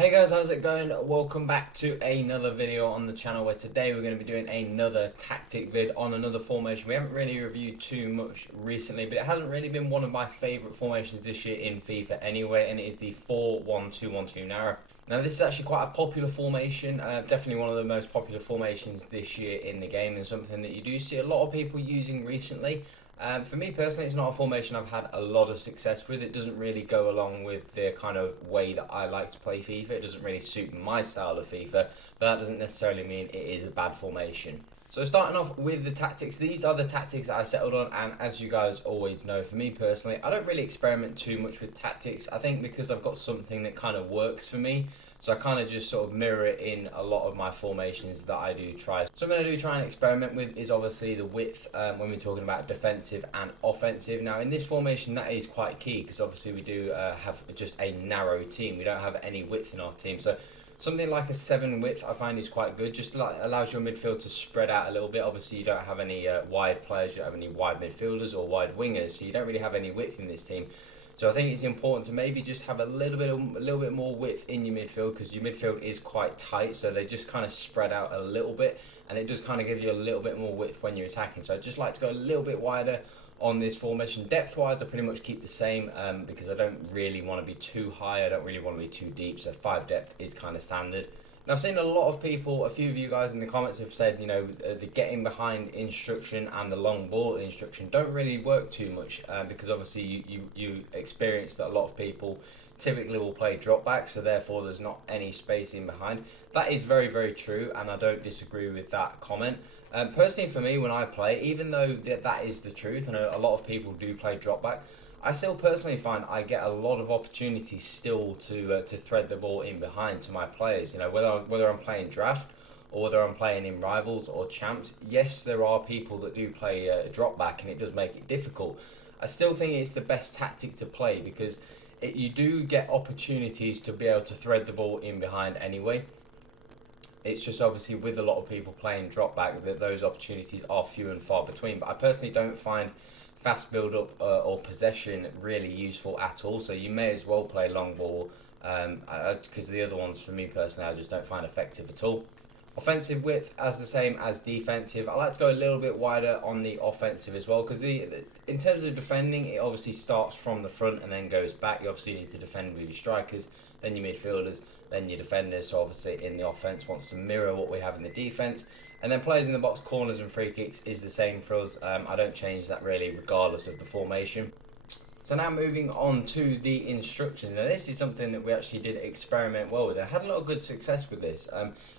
Hey guys, how's it going? Welcome back to another video on the channel where today we're going to be doing another tactic vid on another formation. We haven't really reviewed too much recently, but it hasn't really been one of my favourite formations this year in FIFA anyway, and it is the 4-1-2-1-2 narrow. Now this is actually quite a popular formation, definitely one of the most popular formations this year in the game, and something that you do see a lot of people using recently. For me personally, it's not a formation I've had a lot of success with. It doesn't really go along with the kind of way that I like to play FIFA. It doesn't really suit my style of FIFA, but that doesn't necessarily mean it is a bad formation. So starting off with the tactics, these are the tactics that I settled on, and as you guys always know, for me personally, I don't really experiment too much with tactics. I think because I've got something that kind of works for me, so I kind of just sort of mirror it in a lot of my formations that I do try. Something I do try and experiment with is obviously the width when we're talking about defensive and offensive. Now in this formation that is quite key because obviously we do have just a narrow team. We don't have any width in our team. So something like a 7 width I find is quite good. Just allows your midfield to spread out a little bit. Obviously you don't have any wide players, you don't have any wide midfielders or wide wingers. So you don't really have any width in this team. So I think it's important to maybe just have a little bit more width in your midfield because your midfield is quite tight, so they just kind of spread out a little bit, and it does kind of give you a little bit more width when you're attacking. So I just like to go a little bit wider on this formation. Depth-wise, I pretty much keep the same because I don't really want to be too high. I don't really want to be too deep. So 5 depth is kind of standard. And I've seen a lot of people, a few of you guys in the comments have said, you know, the getting behind instruction and the long ball instruction don't really work too much because obviously you experience that a lot of people typically will play drop back, so therefore there's not any space in behind. That is very, very true, and I don't disagree with that comment. Personally for me, when I play, even though that is the truth, and a lot of people do play drop back, I still personally find I get a lot of opportunities still to thread the ball in behind to my players. You know, whether I'm playing draft or whether I'm playing in rivals or champs. Yes, there are people that do play drop back, and it does make it difficult. I still think it's the best tactic to play because you do get opportunities to be able to thread the ball in behind anyway. It's just obviously with a lot of people playing drop back that those opportunities are few and far between. But I personally don't find fast build up or possession really useful at all, so you may as well play long ball because the other ones for me personally I just don't find effective at all. Offensive width as the same as defensive. I like to go a little bit wider on the offensive as well because in terms of defending, it obviously starts from the front and then goes back. You obviously need to defend with your strikers, then your midfielders, then your defenders. So obviously in the offense wants to mirror what we have in the defense. And then players in the box, corners and free kicks is the same for us. I don't change that really regardless of the formation. So now moving on to the instructions. Now this is something that we actually did experiment well with. I had a lot of good success with this.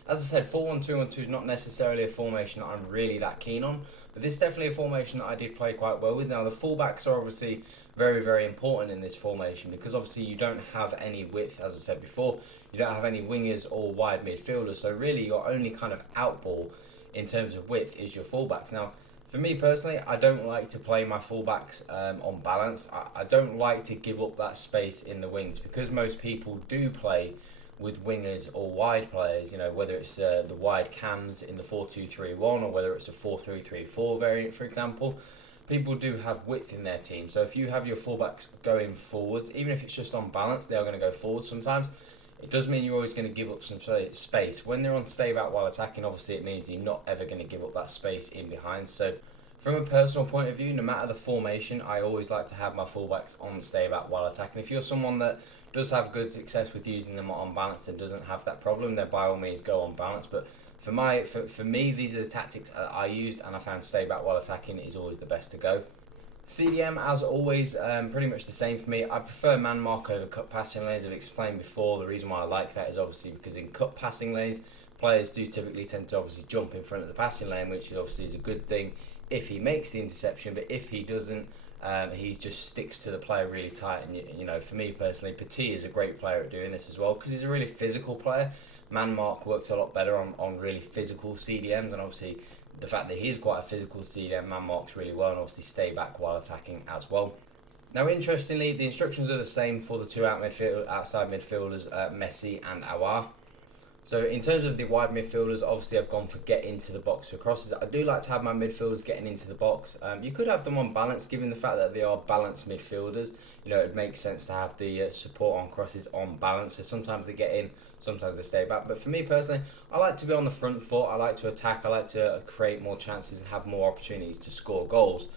As I said, 4-1-2-1-2 is not necessarily a formation that I'm really that keen on, but this is definitely a formation that I did play quite well with. Now the fullbacks are obviously very, very important in this formation because obviously you don't have any width, as I said before. You don't have any wingers or wide midfielders, so really your only kind of outball in terms of width is your fullbacks. Now, for me personally, I don't like to play my fullbacks on balance. I don't like to give up that space in the wings because most people do play with wingers or wide players, you know, whether it's the wide cams in the 4-2-3-1 or whether it's a 4-3-3-4 variant, for example. People do have width in their team. So if you have your fullbacks going forwards, even if it's just on balance, they are going to go forwards sometimes. It does mean you're always going to give up some space. When they're on stay back while attacking, obviously it means you're not ever going to give up that space in behind. So from a personal point of view, no matter the formation, I always like to have my fullbacks on stay back while attacking. If you're someone that does have good success with using them on balance and doesn't have that problem, then by all means go on balance. But for me, these are the tactics that I used, and I found stay back while attacking is always the best to go. CDM, as always, pretty much the same for me. I prefer man mark over cut passing lanes. I've explained before, the reason why I like that is obviously because in cut passing lanes, players do typically tend to obviously jump in front of the passing lane, which obviously is a good thing if he makes the interception, but if he doesn't, he just sticks to the player really tight. And you know, for me personally, Petit is a great player at doing this as well because he's a really physical player. Man mark works a lot better on really physical CDMs, and obviously the fact that he's quite a physical CDM, man marks really well, and obviously stay back while attacking as well. Now, interestingly, the instructions are the same for the two outside midfielders, Messi and Aouar. So in terms of the wide midfielders, obviously I've gone for get into the box for crosses. I do like to have my midfielders getting into the box. You could have them on balance, given the fact that they are balanced midfielders. You know, it makes sense to have the support on crosses on balance. So sometimes they get in, sometimes they stay back. But for me personally, I like to be on the front foot. I like to attack. I like to create more chances and have more opportunities to score goals.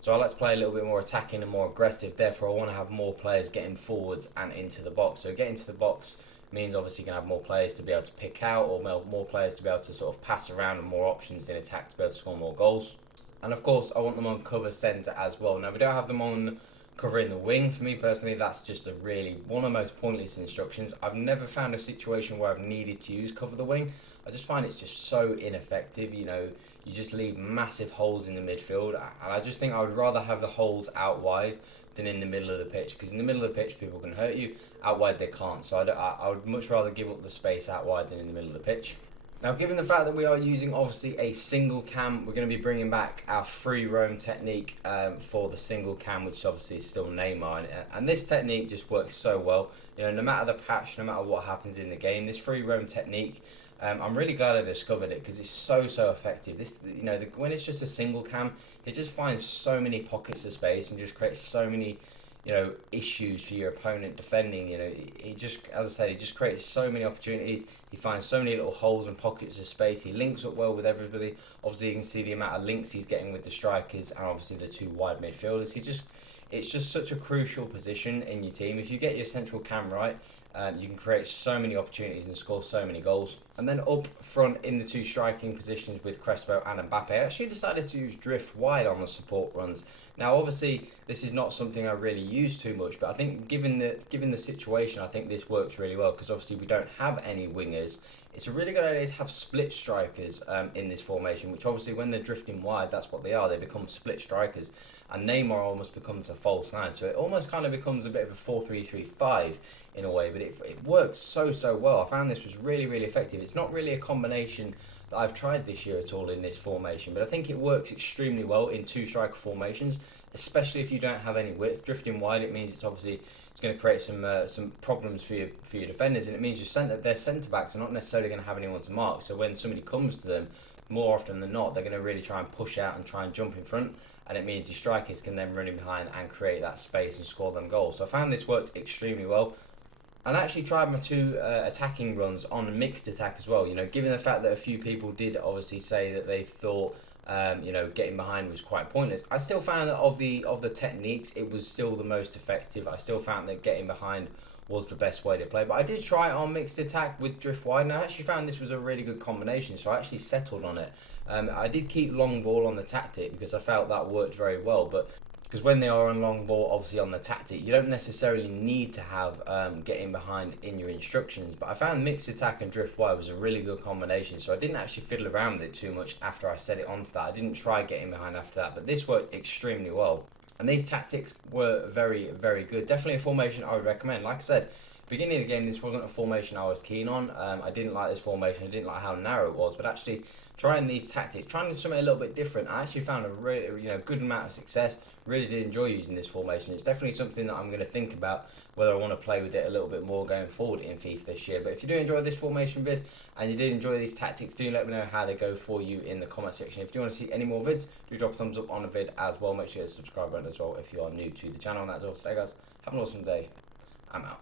So I like to play a little bit more attacking and more aggressive. Therefore, I want to have more players getting forwards and into the box. So getting to the box means obviously you can have more players to be able to pick out, or more players to be able to sort of pass around, and more options in attack to be able to score more goals. And of course, I want them on cover centre as well. Now, we don't have them on covering the wing. For me personally, that's just one of the most pointless instructions. I've never found a situation where I've needed to use cover the wing. I just find it's just so ineffective. You know, you just leave massive holes in the midfield, and I just think I would rather have the holes out wide than in the middle of the pitch, because in the middle of the pitch people can hurt you, out wide they can't. So I would much rather give up the space out wide than in the middle of the pitch. Now, given the fact that we are using obviously a single cam, we're going to be bringing back our free roam technique for the single cam, which obviously is still Neymar, and this technique just works so well. You know, no matter the patch, no matter what happens in the game, this free roam technique, I'm really glad I discovered it, because it's so effective. This, you know, when it's just a single cam, it just finds so many pockets of space and just creates so many, you know, issues for your opponent defending. You know, he just, as I said, he just creates so many opportunities. He finds so many little holes and pockets of space. He links up well with everybody. Obviously, you can see the amount of links he's getting with the strikers and obviously the two wide midfielders. It's just such a crucial position in your team. If you get your central cam right, you can create so many opportunities and score so many goals. And then up front in the two striking positions with Crespo and Mbappe, I actually decided to use drift wide on the support runs. Now, obviously, this is not something I really use too much, but I think given the situation, I think this works really well, because obviously we don't have any wingers. It's a really good idea to have split strikers in this formation, which obviously when they're drifting wide, that's what they are. They become split strikers, and Neymar almost becomes a false nine. So it almost kind of becomes a bit of a 4-3-3-5 in a way, but it works so well. I found this was really effective. It's not really a combination that I've tried this year at all in this formation, but I think it works extremely well in two striker formations, especially if you don't have any width. Drifting wide, it means it's going to create some problems for your defenders, and it means their centre backs are not necessarily going to have anyone to mark. So when somebody comes to them, more often than not, they're going to really try and push out and try and jump in front, and it means your strikers can then run in behind and create that space and score them goals. So I found this worked extremely well. And I actually tried my two attacking runs on a mixed attack as well. You know, given the fact that a few people did obviously say that they thought, you know, getting behind was quite pointless, I still found that of the techniques, it was still the most effective. I still found that getting behind was the best way to play. But I did try it on mixed attack with drift wide, and I actually found this was a really good combination. So I actually settled on it. I did keep long ball on the tactic because I felt that worked very well, but because when they are on long ball, obviously on the tactic, you don't necessarily need to have getting behind in your instructions. But I found mixed attack and drift wide was a really good combination, so I didn't actually fiddle around with it too much after I set it onto that. I didn't try getting behind after that, but this worked extremely well. And these tactics were very good. Definitely a formation I would recommend. Like I said, beginning of the game, this wasn't a formation I was keen on. I didn't like this formation. I didn't like how narrow it was, but actually trying these tactics, trying something a little bit different, I actually found a really, good amount of success. Really did enjoy using this formation. It's definitely something that I'm going to think about whether I want to play with it a little bit more going forward in FIFA this year. But if you do enjoy this formation vid and you did enjoy these tactics, do let me know how they go for you in the comment section. If you want to see any more vids, do drop a thumbs up on the vid as well. Make sure you hit the subscribe button as well if you are new to the channel. And that's all for today, guys. Have an awesome day. I'm out.